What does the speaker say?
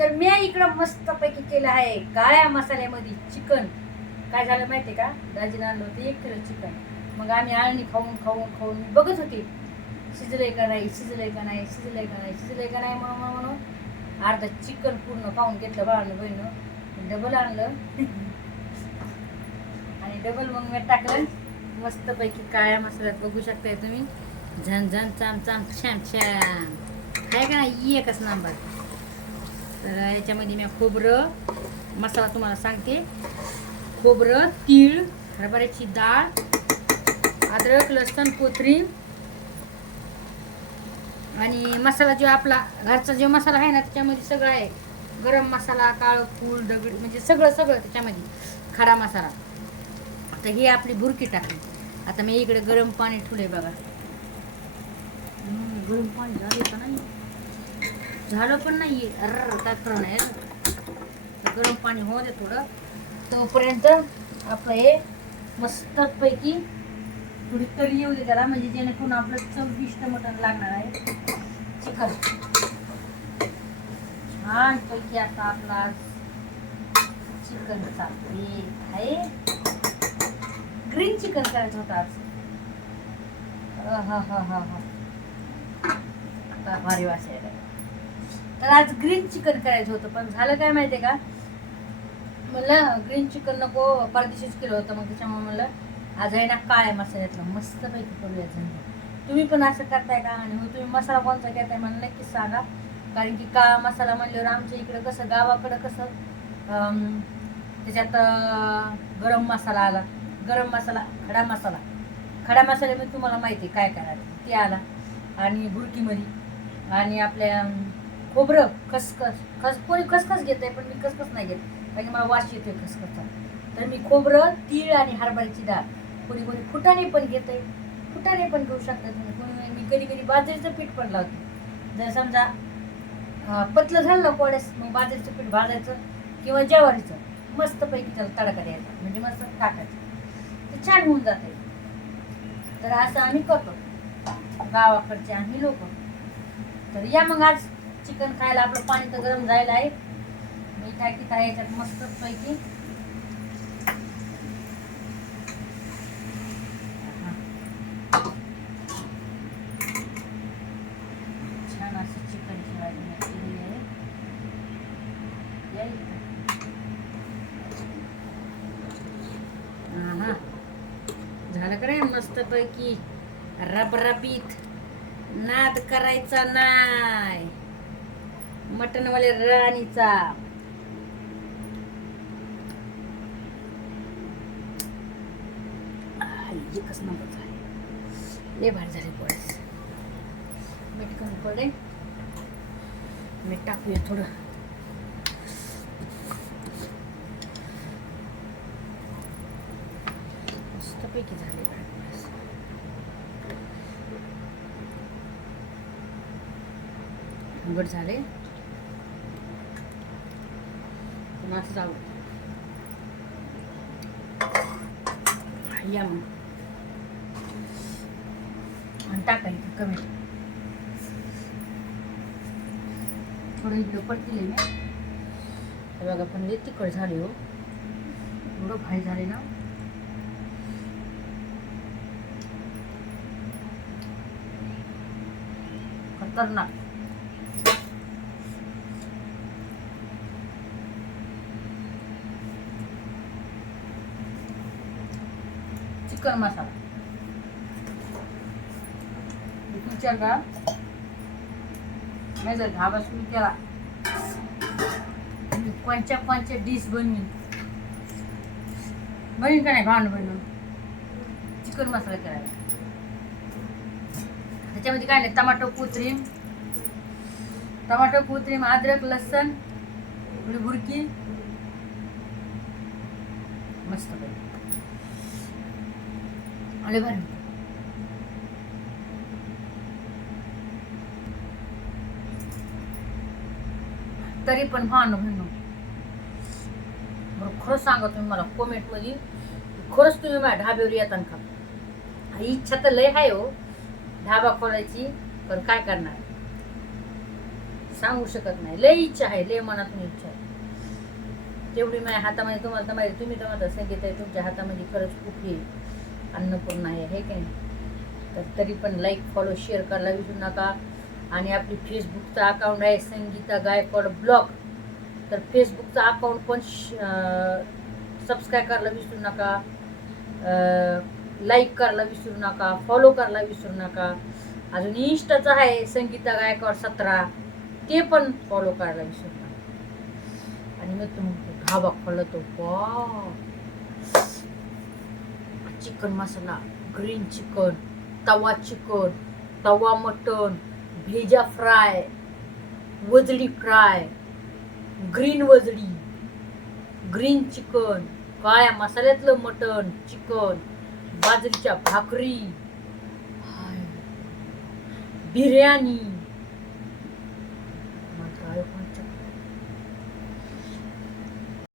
तर मी इकडं मस्तपैकी केलं आहे काळ्या मसाल्यामध्ये चिकन. काय झालं माहिती का? दाजीनं आणलं होतं एक किलो चिकन. मग आम्ही आळणी खाऊन खाऊन खाऊन मी बघत होते. शिजलंय का नाही शिजलंय का नाही शिजलंय का नाही शिजलंय का नाही म्हणून म्हणून म्हणून. अर्धा चिकन पूर्ण खाऊन घेतलं बाळानं बहिणं डबल आणलं. आणि डबल मग मी टाकलं. मस्तपैकी काळ्या मसाल्यात बघू शकताय तुम्ही. झन झन चाम चाम छान छान आहे का नाही? एकच नंबर तर याच्यामध्ये मी खोबरं मसाला तुम्हाला सांगते. खोबरं तीळ हरभऱ्याची डाळ अद्रक लसण कोथरीम आणि मसाला जो आपला घरचा जो मसाला आहे ना त्याच्यामध्ये सगळं आहे. गरम मसाला काळं फूल दगड म्हणजे सगळं सगळं त्याच्यामध्ये खडा मसाला. आता ही आपली बुरकी टाकली. आता मी इकडे गरम पाणी ठेवले बघा. गरम पाणी झाले का नाही? झालं पण नाही अर काय खरं नाही गरम पाणी होऊ दे थोडं. तोपर्यंत आपलं हे मस्तपैकी थोडी तरी येऊ दे त्याला म्हणजे जेणेकरून आपलं चविष्ट मटण लागणार आहे. चिकन छान पैकी आता आपला चिकनचा बेत आहे ग्रीन चिकन करायचं होतं आज. हा हा हा हा. भारी वास यायला तर आज ग्रीन चिकन करायचं होतं. पण झालं काय माहितीये का? म्हणलं ग्रीन चिकन नको परदेशीच केलं होतं. मग त्याच्यामुळे म्हणलं आज आहे ना काळ्या मसाल्यातलं. मस्तपैकी करूया तुम्ही पण असं करताय का? आणि मग तुम्ही मसाला कोणता घेताय? मला नक्कीच सांगा. कारण की काळा मसाला म्हणल्यावर आमच्या इकडं कसं गावाकडं कसं त्याच्यात गरम मसाला आला. गरम मसाला खडा मसाला. खडा मसाल्यामध्ये तुम्हाला माहिती आहे काय करायचं. ते आला. आणि बुरकीमध्ये आणि आपल्या खोबरं खसखस खस कोणी खसखस घेत आहे पण मी खसखस नाही घेत. कारण की मला वास येतोय खसखसचा. तर मी खोबरं तीळ आणि हरभऱ्याची डाळ कोणी कोणी फुटाने पण घेते फुटाने पण घेऊ शकता तुम्ही. कोणी मी कधी कधी बाजरीचं पीठ पण लावते. जर समजा पतलं झालं ना कोड्यास मग बाजरीचं पीठ भाजायचं किंवा ज्वारीचं मस्तपैकी त्याला तडका द्यायचा. म्हणजे मस्त टाकायचं. ते छान होऊन जाते तर असं आम्ही करतो. गावाकडचे आम्ही लोक. तर या मग आज. चिकन खायला आपलं पाणी तर गरम जायला आहे. मी टाकीत आहे याच्यात मस्तपैकी. छान असं चिकनची भाजी आहे. झालं का रे मस्तपैकी. रबरबीत. नाद करायचा नाही मटनवाले राणीचा. एकच नंबर झाले लय भारी झाले पोळ्यास मीठ कमी पडे मीठ टाकूया थोडं. मस्तपैकी झाले पोळ्यास आंबट झाले. पण असंच आवडतं या मग टाकाय कमी. थोडं इकडं पडतील ना? बघा पण लई तिखट झाले हो. एवढं भारी झाले ना. खतरनाक. चिकन मसाला. विचार का? नाही जर धाबा सुरू केला. मी कोणच्या कोणच्या डिश बनवीन? बनीन का नाही भांड बनवून? चिकन मसाला करायला. त्याच्यामध्ये काय नाही टमाटो कोथरीम टमाटो कोथरीम अद्रक लसण थोडी बुरकी. मस्त आले तरी पण भांड म्हणू बरं खरंच सांगा तुम्ही मला कमेंटमध्ये खरंच तुम्ही माझ्या ढाब्यावर येतान का? इच्छा तर लय आहे हो. ढाबा खोलायची पण काय करणार? सांगू शकत नाही. लय इच्छा आहे लय मनातून इच्छा आहे. तेवढी माझ्या हातामध्ये तुम्हाला तर माहिती तुम्ही तर म्हणता संगीत आहे तुमच्या हातामध्ये खरंच खूप अन्नपूर्ण आहे हे की नाही तर तरी पण लाईक फॉलो शेअर करायला विसरू नका. आणि आपली फेसबुकचा अकाउंट आहे संगीता गायकवाड ब्लॉग तर फेसबुकचा अकाउंट पण सबस्क्राईब करायला विसरू नका. लाईक करायला विसरू नका. फॉलो करायला विसरू नका. अजून इंस्टाचं आहे संगीता गायकवाड सतरा. ते पण फॉलो करायला विसरू नका. आणि मग तुम्ही ढाबा खोलला बॉ वा chicken masala green chicken tawa chicken tawa mutton भेजा फ्राय वजडी फ्राय ग्रीन वजडी ग्रीन चिकन काळ्या मसाल्यातलं मटन चिकन बाजरीच्या भाकरी हाय. बिर्याणी